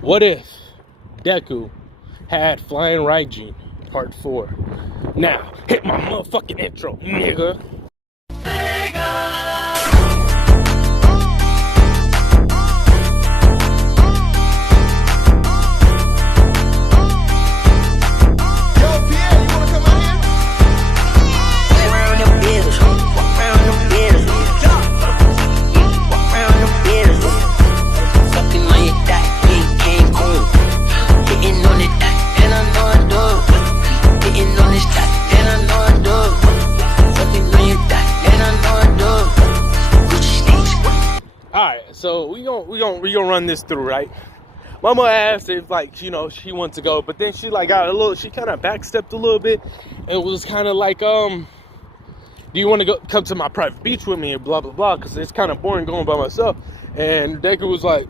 What if Deku had flying raijin? Part 4. Now, hit my motherfucking intro, nigga. So we gonna run this through, right? Mama asked if, like, you know, she wants to go, but then she like got a little, she kind of backstepped a little bit and was kind of like, do you want to come to my private beach with me and blah blah blah, because it's kind of boring going by myself. And Deku was like,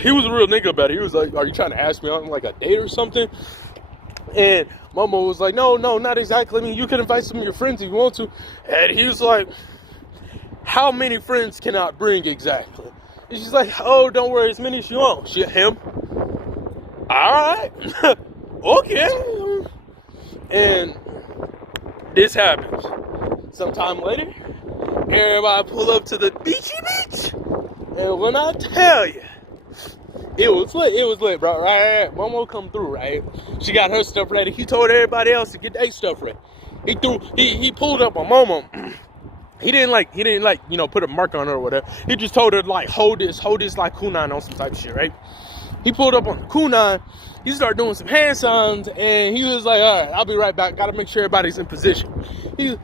he was a real nigga about it. He was like, are you trying to ask me on like a date or something? And Mama was like, no, not exactly. I mean, you can invite some of your friends if you want to. And he was like, how many friends can I bring exactly? And she's like, oh, don't worry, as many as you want. Him? Alright. Okay. And this happens. Sometime later, everybody pull up to the beach. And when I tell you, it was lit, bro. Right? Momo come through, right? She got her stuff ready. He told everybody else to get their stuff ready. He pulled up on Momo. He didn't like, you know, put a mark on her or whatever. He just told her, like, hold this like kunai on some type of shit, right? He pulled up on the kunai. He started doing some hand signs, and he was like, all right, I'll be right back. Got to make sure everybody's in position.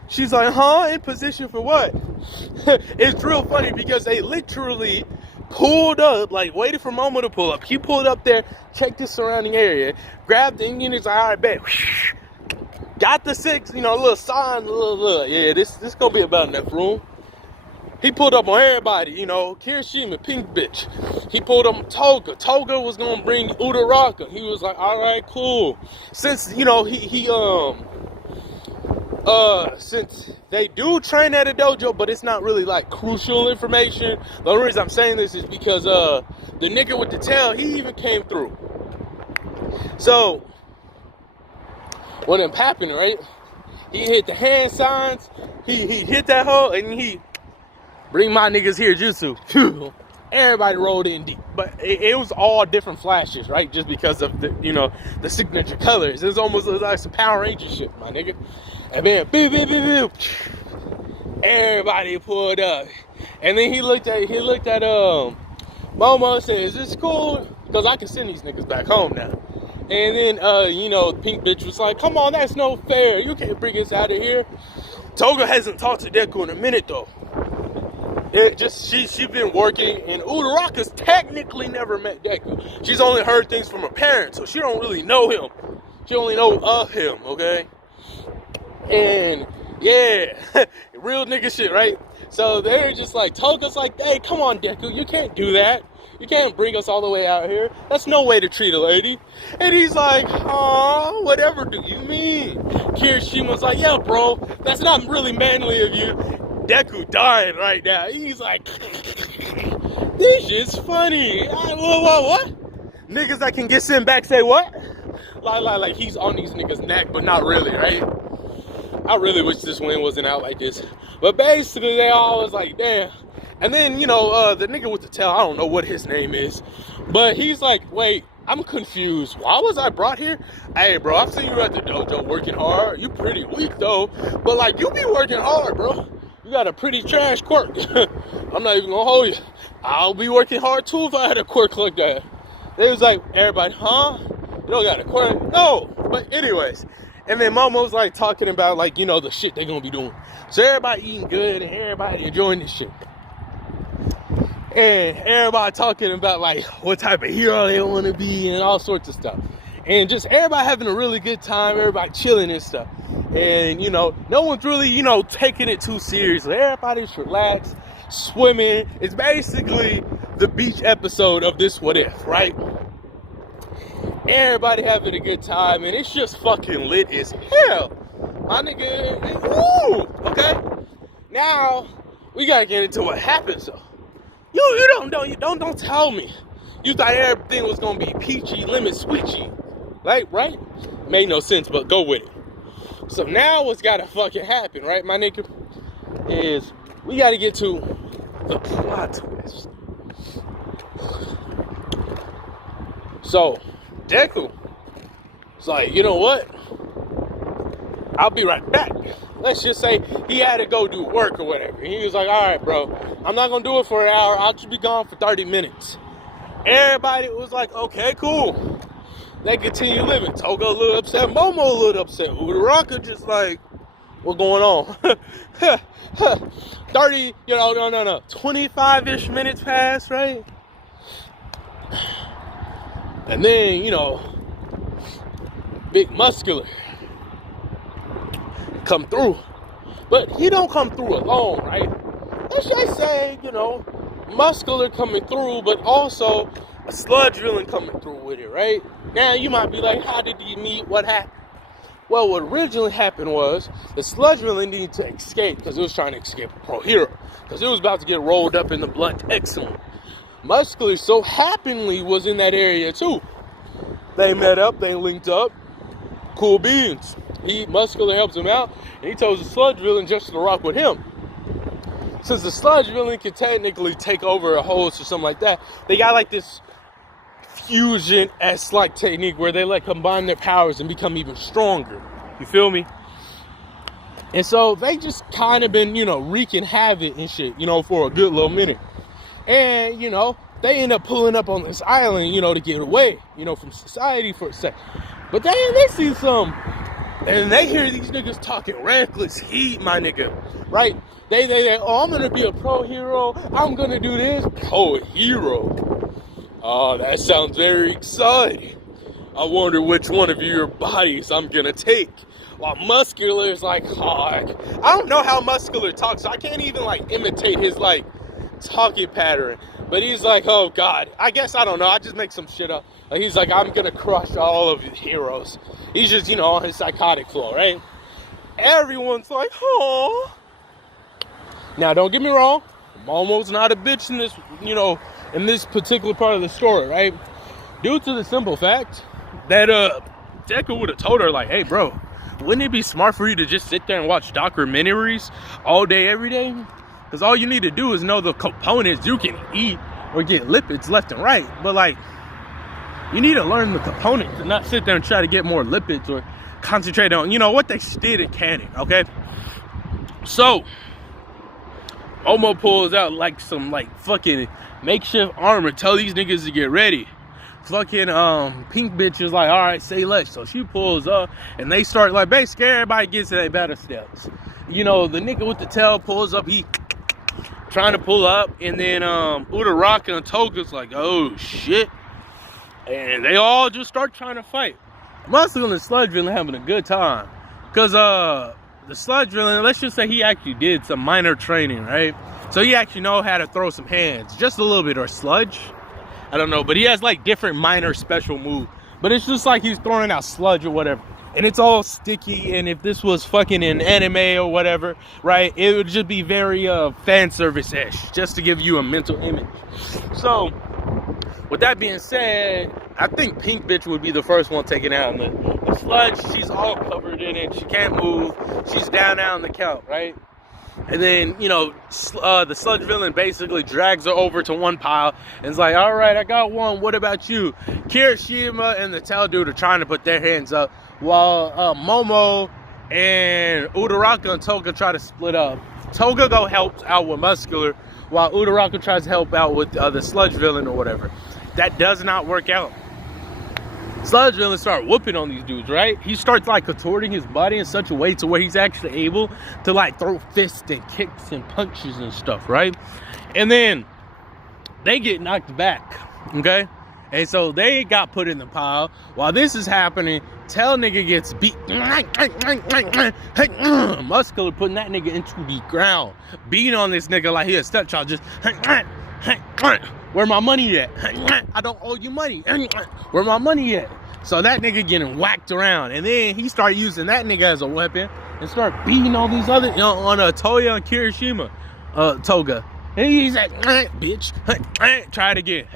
She's like, huh? In position for what? It's real funny because they literally pulled up, like, waited for Momo to pull up. He pulled up there, checked the surrounding area, grabbed the Indian, he's like, all right, bet. Got the 6, you know, little sign, little, yeah, this gonna be about enough room. He pulled up on everybody, you know, Kirishima, pink bitch. He pulled up on Toga. Toga was gonna bring Uraraka. He was like, all right, cool. Since, you know, since they do train at a dojo, but it's not really like crucial information. The only reason I'm saying this is because the nigga with the tail, he even came through. So what ended up happening, right? He hit the hand signs, he hit that hole, and he bring my niggas here jutsu. Everybody rolled in deep, but it was all different flashes, right? Just because of the, you know, the signature colors. It was almost like some Power Ranger shit, my nigga. And then beep, beep, beep, beep. Everybody pulled up, and then he looked at Momo and said, is this cool? Because I can send these niggas back home now. And then, you know, pink bitch was like, come on, that's no fair. You can't bring us out of here. Toga hasn't talked to Deku in a minute, though. She's been working, and Uraraka's technically never met Deku. She's only heard things from her parents, so she don't really know him. She only knows of him, okay? And, yeah, real nigga shit, right? So they're just like, Toga's like, hey, come on, Deku, you can't do that. You can't bring us all the way out here. That's no way to treat a lady. And he's like, aw, whatever do you mean? Kirishima's like, yeah, bro, that's not really manly of you. Deku dying right now. He's like, this shit's funny. What? Niggas that can get sent back say what? Like he's on these niggas' neck, but not really, right? I really wish this win wasn't out like this. But basically, they all was like, damn. And then, you know, the nigga with the tail, I don't know what his name is, but he's like, wait, I'm confused. Why was I brought here? Hey, bro, I've seen you at the dojo working hard. You pretty weak, though. But, like, you be working hard, bro. You got a pretty trash quirk. I'm not even going to hold you. I'll be working hard, too, if I had a quirk like that. They was like, everybody, huh? You don't got a quirk? No. But anyways. And then Momo's, like, talking about, like, you know, the shit they going to be doing. So everybody eating good and everybody enjoying this shit. And everybody talking about, like, what type of hero they want to be and all sorts of stuff. And just everybody having a really good time, everybody chilling and stuff. And, you know, no one's really, you know, taking it too seriously. Everybody's relaxed, swimming. It's basically the beach episode of this What If, right? Everybody having a good time, and it's just fucking lit as hell. My nigga, woo! Okay? Now, we gotta get into what happens, though. You don't tell me. You thought everything was gonna be peachy, lemon, sweetchy, right? Made no sense, but go with it. So now what's gotta fucking happen, right, my nigga, is we gotta get to the plot twist. So Deku, it's like, you know what? I'll be right back. Let's just say he had to go do work or whatever. He was like, all right, bro, I'm not gonna do it for an hour. I'll just be gone for 30 minutes. Everybody was like, okay, cool. They continue living. Toga a little upset. Momo a little upset. Uraraka just like, what's going on? 30, no. 25-ish minutes pass, right? And then, Big Muscular come through. But he don't come through alone, right? Let's just say, Muscular coming through, but also a sludge villain coming through with it, right? Now you might be like, how did he meet? What happened? Well, what originally happened was the sludge villain needed to escape because it was trying to escape a pro hero because it was about to get rolled up in the blunt excellent. Muscular so happily was in that area too. They met up, they linked up, cool beans. Muscular helps him out, and he tells the sludge villain just to rock with him. Since the sludge villain can technically take over a host or something like that, they got like this fusion-esque like technique where they like combine their powers and become even stronger. You feel me? And so they just kind of been, wreaking havoc and shit, for a good little minute. And, they end up pulling up on this island, to get away, from society for a sec. But then they see some, and they hear these niggas talking reckless heat, my nigga, right? They, oh, I'm gonna be a pro hero. I'm gonna do this. Pro hero. Oh, that sounds very exciting. I wonder which one of your bodies I'm gonna take. While Muscular is like, oh, I don't know how Muscular talks. So I can't even like imitate his like talking pattern. But he's like, oh God, I guess I don't know. I just make some shit up. Like, he's like, I'm gonna crush all of the heroes. He's just, on his psychotic flow, right? Everyone's like, oh. Now, don't get me wrong. Momo's not a bitch in this, in this particular part of the story, right? Due to the simple fact that Deku would have told her, like, hey, bro, wouldn't it be smart for you to just sit there and watch documentaries all day, every day? Because all you need to do is know the components you can eat or get lipids left and right. But, like, you need to learn the components and not sit there and try to get more lipids or concentrate on, what they did in canon, okay? So Momo pulls out like some like fucking makeshift armor, tell these niggas to get ready. Fucking pink bitch is like, all right, say less. So she pulls up and they start like basically everybody gets to their battle steps. The nigga with the tail pulls up, he trying to pull up, and then Uraraka and Toga's like, oh shit. And they all just start trying to fight. Muscle and the sludge villain having a good time. Cause the sludge villain, let's just say he actually did some minor training, right? So he actually know how to throw some hands, just a little bit, or sludge. I don't know, but he has like different minor special moves. But it's just like he's throwing out sludge or whatever. And it's all sticky, and if this was fucking an anime or whatever, right, it would just be very fan service-ish, just to give you a mental image. So, with that being said, I think Pink Bitch would be the first one taken out. The sludge, she's all covered in it. She can't move. She's down on the count, right? And then, the sludge villain basically drags her over to one pile and is like, all right, I got one. What about you? Kirishima and the tail dude are trying to put their hands up while Momo and Uraraka and Toga try to split up. Toga go helps out with Muscular while Uraraka tries to help out with the sludge villain or whatever. That does not work out. Sludge villain start whooping on these dudes, right? He starts like contorting his body in such a way to where he's actually able to like throw fists and kicks and punches and stuff, right? And then they get knocked back, okay? And so they got put in the pile. While this is happening, Tail nigga gets beat. Muscular putting that nigga into the ground, beating on this nigga like he a stepchild, just where my money at? I don't owe you money. Where my money at? So that nigga getting whacked around, and then he started using that nigga as a weapon and start beating all these other on Toya and Kirishima, Toga. And he's like, bitch, try it again.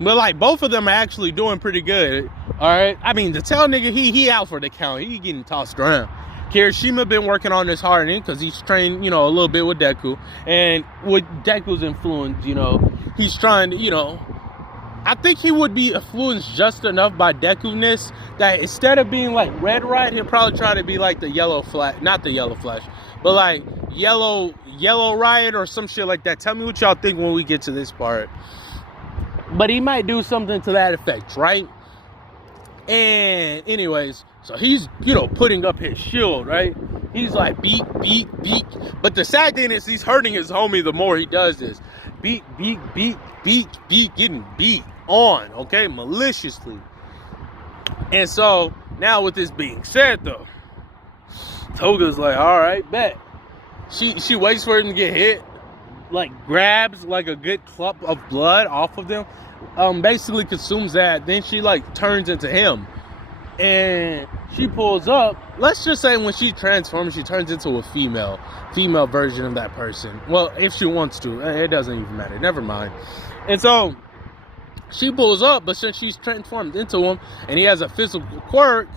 But like both of them are actually doing pretty good. All right. I mean, the tail nigga, he out for the count. He getting tossed around. Kirishima been working on this hardening because he's trained, you know, a little bit with Deku. And with Deku's influence, you know, he's trying to, you know, I think he would be influenced just enough by Deku-ness that instead of being like Red Riot, he'll probably try to be like the Yellow Flash, not the Yellow Flash, but like Yellow Riot or some shit like that. Tell me what y'all think when we get to this part. But he might do something to that effect, right? And anyways, so he's, you know, putting up his shield, right? He's like beat. But the sad thing is he's hurting his homie the more he does this. Beat, getting beat on, okay, maliciously. And so now with this being said though, Toga's like, all right, bet. She waits for him to get hit, like grabs like a good clump of blood off of them, basically consumes that. Then she like turns into him, and she pulls up. Let's just say when she transforms, she turns into a female version of that person. Well, if she wants to, it doesn't even matter. Never mind. And so she pulls up, but since she's transformed into him and he has a physical quirk,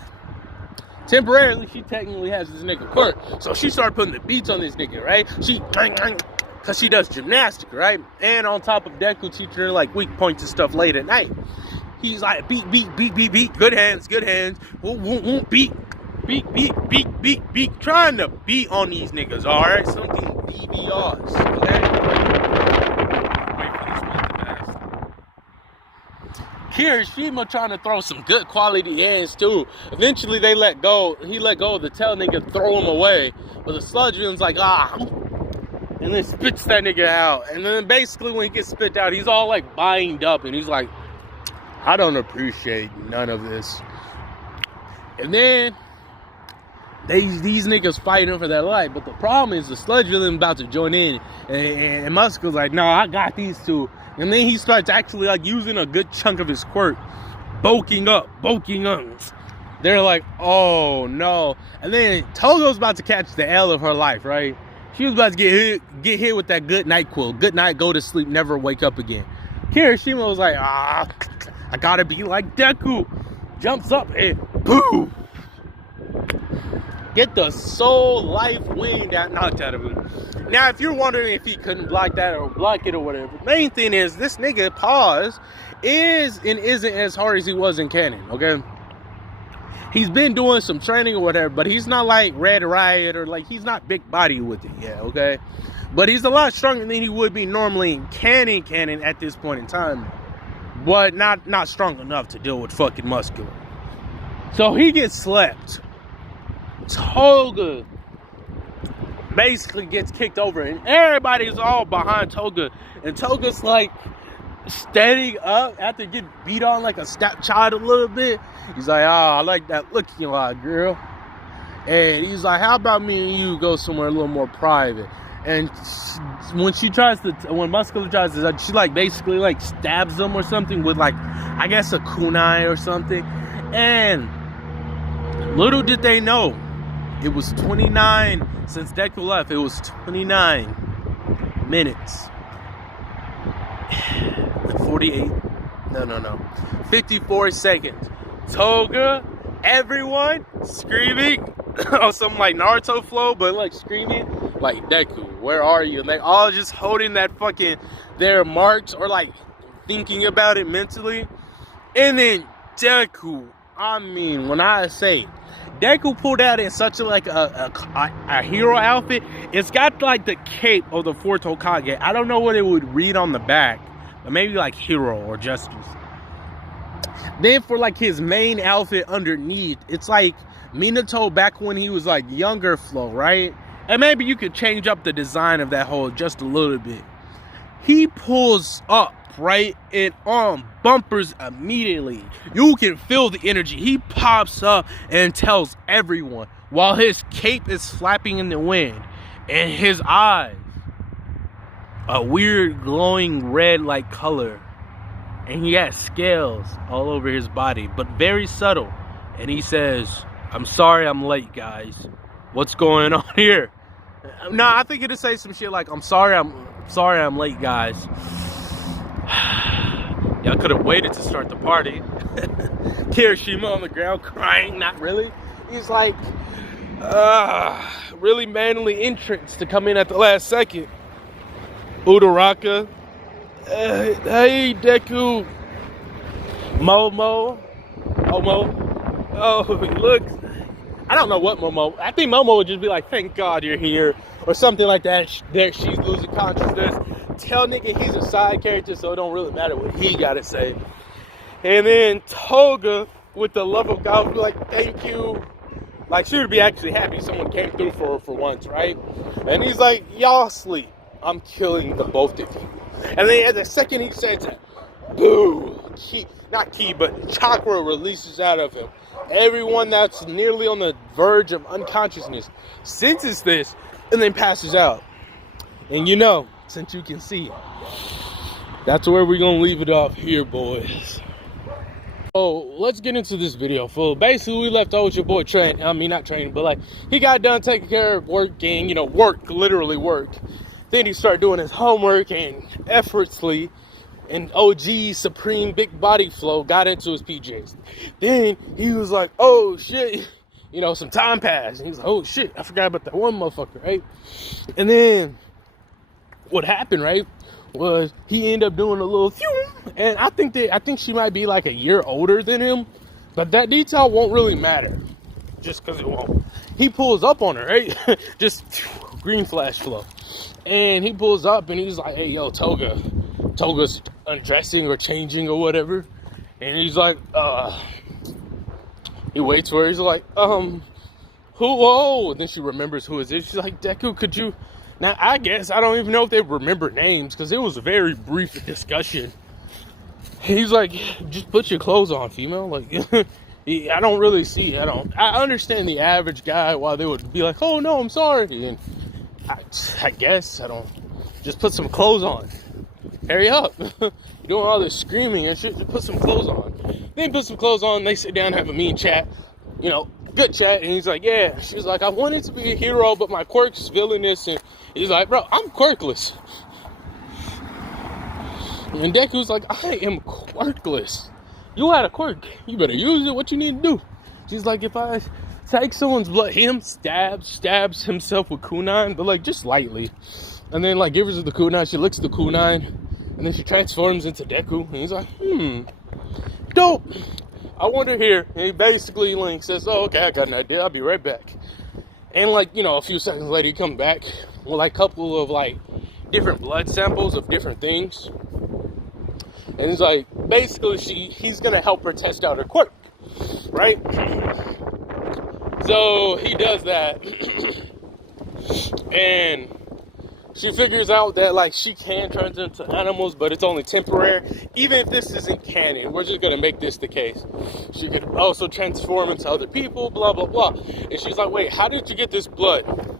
temporarily she technically has this nigga quirk. So she started putting the beats on this nigga, right? Because she does gymnastics, right? And on top of Deku teaching her like weak points and stuff late at night. He's like, beat. Good hands. Beat. Trying to beat on these niggas, alright? Something DVRs, okay? Kirishima trying to throw some good quality hands too. Eventually they let go. He let go of the tail nigga, throw him away. But the sludge villain's like, and then spits that nigga out. And then basically when he gets spit out, he's all like bind up and he's like, I don't appreciate none of this. And then these niggas fighting for their life. But the problem is the sludge villain about to join in. And Muscle's like, no, I got these two. And then he starts actually like using a good chunk of his quirk. Bulking up. They're like, oh no. And then Togo's about to catch the L of her life, right? She was about to get hit with that good night quote. Good night, go to sleep, never wake up again. Kirishima was like, I gotta be like Deku. Jumps up and boom. Get the soul life wind that knocked out of him. Now, if you're wondering if he couldn't block that or block it or whatever, the main thing is this nigga, Pause, is and isn't as hard as he was in canon, okay? He's been doing some training or whatever, but he's not like Red Riot or like, he's not big body with it yet, okay? But he's a lot stronger than he would be normally in canon at this point in time. But not strong enough to deal with fucking Muscular. So he gets slept. Toga basically gets kicked over and everybody's all behind Toga, and Toga's like standing up after getting beat on like a stepchild a little bit. He's like, I like that look you like, girl. And he's like, how about me and you go somewhere a little more private? And when Muscular tries to, she like basically like stabs him or something with like, I guess a kunai or something. And little did they know, it was 29 since Deku left. It was 29 minutes. 48. No. 54 seconds. Toga, everyone screaming on some like Naruto flow, but like screaming like, Deku, where are you? And they all just holding that fucking their marks or like thinking about it mentally. And then Deku, I mean, when I say Deku pulled out in such a hero outfit, it's got like the cape of the Fourth Hokage. I don't know what it would read on the back, but maybe like hero or justice. Then for like his main outfit underneath, it's like Minato back when he was like younger flow, right? And maybe you could change up the design of that whole just a little bit. He pulls up, right? And on bumpers immediately. You can feel the energy. He pops up and tells everyone while his cape is flapping in the wind. And his eyes, a weird glowing red like color. And he has scales all over his body, but very subtle. And he says, I'm sorry I'm late, guys. What's going on here? No, I think it'll say some shit like, I'm sorry Sorry I'm late, guys. Y'all could have waited to start the party. Kirishima on the ground crying, not really. He's like, really manly entrance to come in at the last second. Uraraka, hey Deku, Momo, oh look, I don't know what Momo, I think Momo would just be like, thank God you're here, or something like that. There, she's losing consciousness. Tell nigga he's a side character, so it don't really matter what he gotta say. And then Toga, with the love of God, would be like, thank you. Like, she would be actually happy someone came through for her for once, right? And he's like, y'all sleep. I'm killing the both of you. And then the second he says that, boo, but chakra releases out of him. Everyone that's nearly on the verge of unconsciousness senses this and then passes out. And you know, since you can see, that's where we're gonna leave it off here, boys. So let's get into this video, fool. Basically, we left off with your boy Trent. I mean, not training, but like, he got done taking care of working, literally work. Then he started doing his homework and effortlessly, and OG Supreme Big Body Flow got into his PJs. Then he was like, oh shit, some time passed. And he was like, oh shit, I forgot about that one motherfucker, right? And then what happened, right, was he ended up doing a little phew, and I think she might be like a year older than him, but that detail won't really matter, just because it won't. He pulls up on her, right? Just green flash flow, and he pulls up and he's like, hey yo, Toga's undressing or changing or whatever, and he's like, he waits for her. He's like, who? Oh, and then she remembers who it is. She's like, Deku, could you? Now, I guess, I don't even know if they remember names, because it was a very brief discussion. He's like, just put your clothes on, female. Like, I don't really see, I understand the average guy why they would be like, oh no, I'm sorry. And I guess, just put some clothes on. Hurry up. You're doing all this screaming and shit, just put some clothes on. Then put some clothes on, they sit down, have a mean chat, good chat. And he's like, yeah. She's like, I wanted to be a hero, but my quirk's villainous. And he's like, bro, I'm quirkless. And Deku's like, I am quirkless. You had a quirk. You better use it. What you need to do? She's like, if I take someone's blood, him stabs himself with kunai, but like just lightly. And then like gives her the kunai. She licks the kunai. And then she transforms into Deku. And he's like, dope. I wonder here. And he basically like says, oh, okay, I got an idea. I'll be right back. And like, a few seconds later, he comes back with like a couple of like different blood samples of different things. And he's like, basically he's gonna help her test out her quirk, right? So he does that. And she figures out that like she can turn into animals, but it's only temporary. Even if this isn't canon, we're just gonna make this the case. She could also transform into other people, blah blah blah. And she's like, wait, how did you get this blood?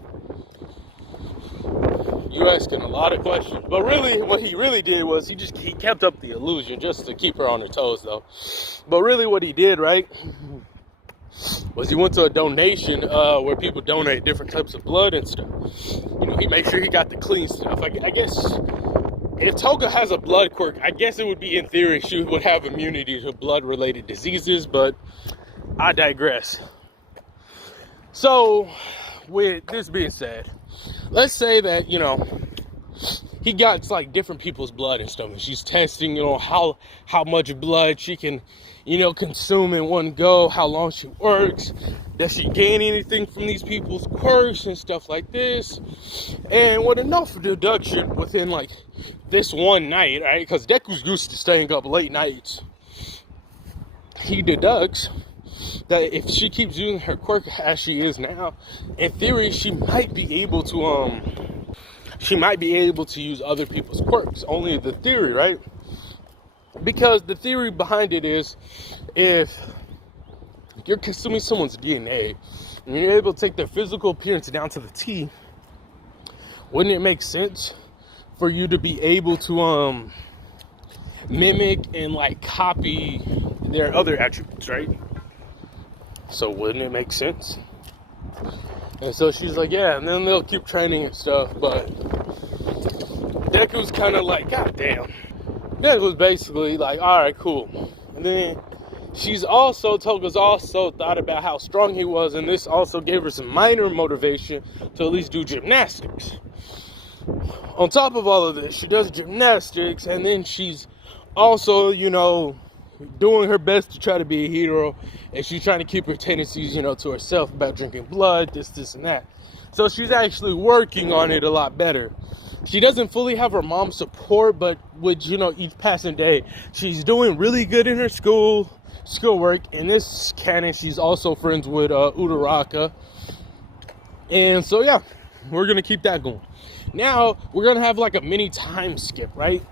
You asking a lot of questions, but really what he really did was he kept up the illusion just to keep her on her toes though. But really what he did, right, was he went to a donation where people donate different types of blood and stuff. He made sure he got the clean stuff. I guess if Toga has a blood quirk, I guess it would be in theory she would have immunity to blood-related diseases, but I digress. So, with this being said, let's say that, he got like different people's blood and stuff, and she's testing, how much blood she can, consume in one go, how long she works, does she gain anything from these people's quirks and stuff like this. And with enough deduction within like this one night, right, because Deku's used to staying up late nights, he deducts that if she keeps using her quirk as she is now, in theory she might be able to use other people's quirks. Only the theory, right? Because the theory behind it is, if you're consuming someone's DNA and you're able to take their physical appearance down to the T, wouldn't it make sense for you to be able to mimic and like copy their other attributes, right? So wouldn't it make sense? And so she's like, yeah, and then they'll keep training and stuff, but Deku's kind of like, God damn. Deku's basically like, all right, cool. And then Toga's also thought about how strong he was, and this also gave her some minor motivation to at least do gymnastics. On top of all of this, she does gymnastics, and then she's also, doing her best to try to be a hero, and she's trying to keep her tendencies, to herself about drinking blood, this, and that. So she's actually working on it a lot better. She doesn't fully have her mom's support, but with, each passing day, she's doing really good in her schoolwork. In this canon, she's also friends with Uraraka. And so, yeah, we're going to keep that going. Now, we're going to have like a mini time skip, right?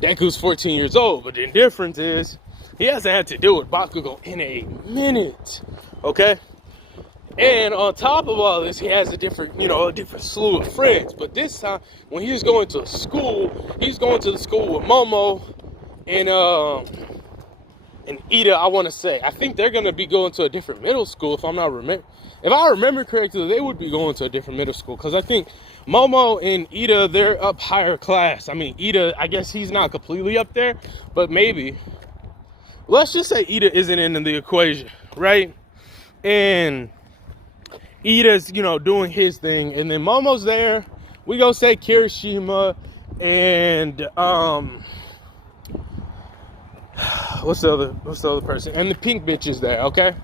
Deku's 14 years old, but the difference is he hasn't had to deal with Bakugo in a minute, okay? And on top of all this, he has a different slew of friends. But this time, when he's going to school, he's going to the school with Momo and Ida, I want to say. I think they're going to be going to a different middle school, if I remember correctly, they would be going to a different middle school. Because I think Momo and Ida, they're up higher class. I mean, Ida, I guess he's not completely up there, but maybe. Let's just say Ida isn't in the equation, right? And Ida's, doing his thing, and then Momo's there. We gonna say Kirishima and what's the other person? And the pink bitch is there, okay?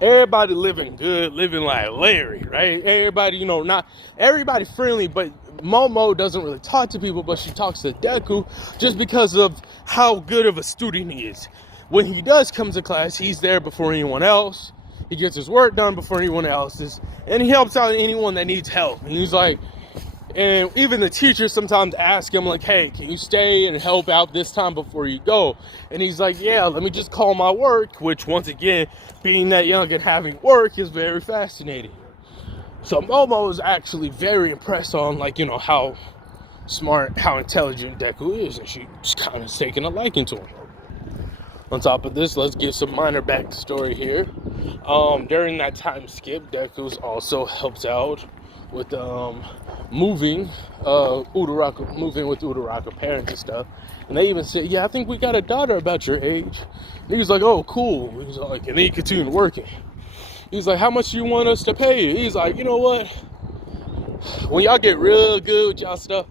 Everybody living good, living like Larry, right? Everybody, not everybody friendly, but Momo doesn't really talk to people, but she talks to Deku just because of how good of a student he is. When he does come to class, he's there before anyone else. He gets his work done before anyone else is, and he helps out anyone that needs help. And he's like, and even the teachers sometimes ask him like, hey, can you stay and help out this time before you go? And he's like, yeah, let me just call my work, which once again, being that young and having work is very fascinating. So Momo is actually very impressed on how smart, how intelligent Deku is, and she's kind of taking a liking to him. On top of this, let's give some minor backstory here. During that time skip, Deku's also helped out with moving with Uraraka parents and stuff. And they even said, yeah, I think we got a daughter about your age. And he was like, oh, cool. He was like, and then he continued working. He was like, how much do you want us to pay you? He's like, you know what? When y'all get real good with y'all stuff,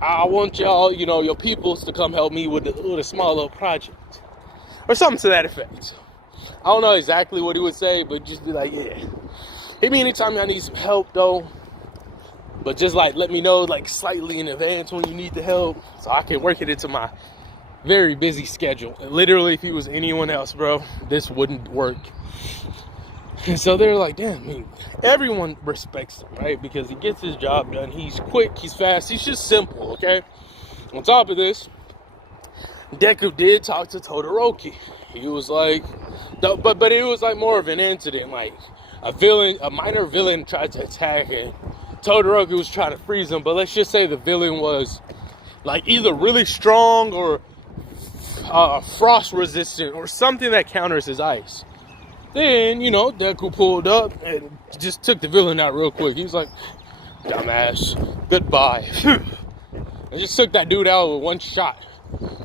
I want y'all, your peoples to come help me with a small little project. Or something to that effect. I don't know exactly what he would say, but just be like, yeah. Hit me anytime y'all need some help, though. But just, let me know, slightly in advance when you need the help. So I can work it into my very busy schedule. And literally, if he was anyone else, bro, this wouldn't work. And so they're like, damn, everyone respects him, right? Because he gets his job done. He's quick, he's fast, he's just simple, okay? On top of this, Deku did talk to Todoroki. He was like, but it was more of an incident. A minor villain tried to attack, and Todoroki was trying to freeze him. But let's just say the villain was either really strong or frost resistant or something that counters his ice. Then Deku pulled up and just took the villain out real quick. He was like, dumbass, goodbye. I just took that dude out with one shot.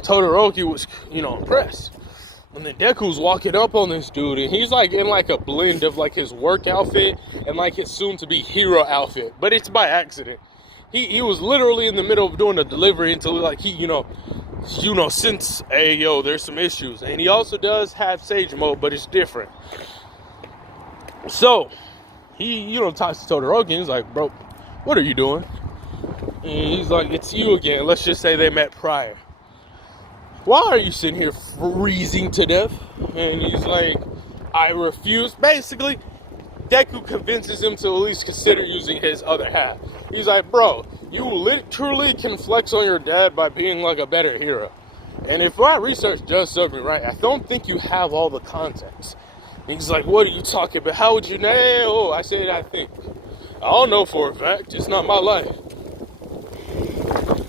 Todoroki was, impressed. And then Deku's walking up on this dude, and he's in a blend of his work outfit and his soon-to-be hero outfit. But it's by accident. He was literally in the middle of doing a delivery until he since, hey, yo, there's some issues. And he also does have Sage Mode, but it's different. So, he, talks to Todoroki, and he's like, bro, what are you doing? And he's like, it's you again. Let's just say they met prior. Why are you sitting here freezing to death? And he's like, I refuse. Basically, Deku convinces him to at least consider using his other half. He's like, bro, you literally can flex on your dad by being a better hero. And if my research does serve me right, I don't think you have all the context. And he's like, what are you talking about? How would you know? Oh, I said I think. I don't know for a fact. It's not my life.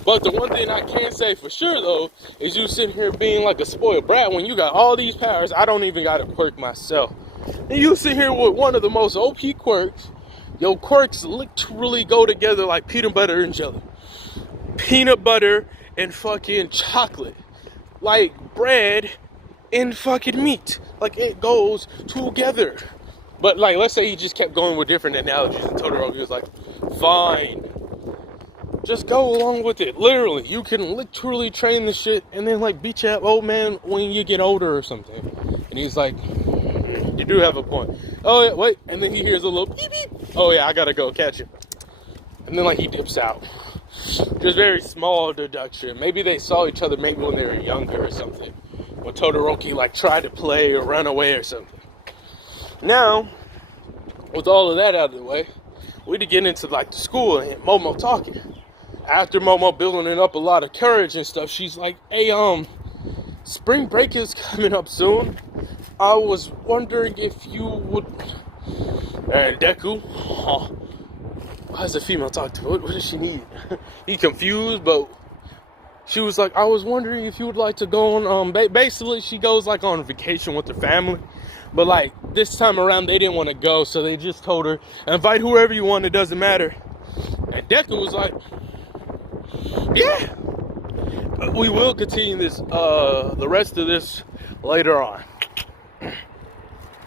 But the one thing I can say for sure, though, is you sitting here being a spoiled brat when you got all these powers. I don't even got a quirk myself. And you sit here with one of the most OP quirks, Yo, quirks literally go together like peanut butter and jelly. Peanut butter and fucking chocolate. Like bread and fucking meat. Like it goes together. But like, let's say he just kept going with different analogies and Todoroki was like, fine. Just go along with it. Literally, you can literally train the shit and then like beat your old man when you get older or something. And he's like, you do have a point. Oh yeah, wait. And then he hears a little beep beep. Oh yeah, I gotta go catch him. And then like he dips out. Just very small deduction. Maybe they saw each other maybe when they were younger or something. When Todoroki like tried to play or run away or something. Now, with all of that out of the way, we to get into like the school and Momo talking. After Momo building up a lot of courage and stuff, she's like, hey, spring break is coming up soon. I was wondering if you would... And Deku, why does a female talk to her? What does she need? He confused, but she was like, I was wondering if you would like to go on, basically she goes like on vacation with her family. But like, this time around, they didn't want to go, so they just told her, invite whoever you want, it doesn't matter. And Deku was like, yeah, we will continue this, the rest of this later on.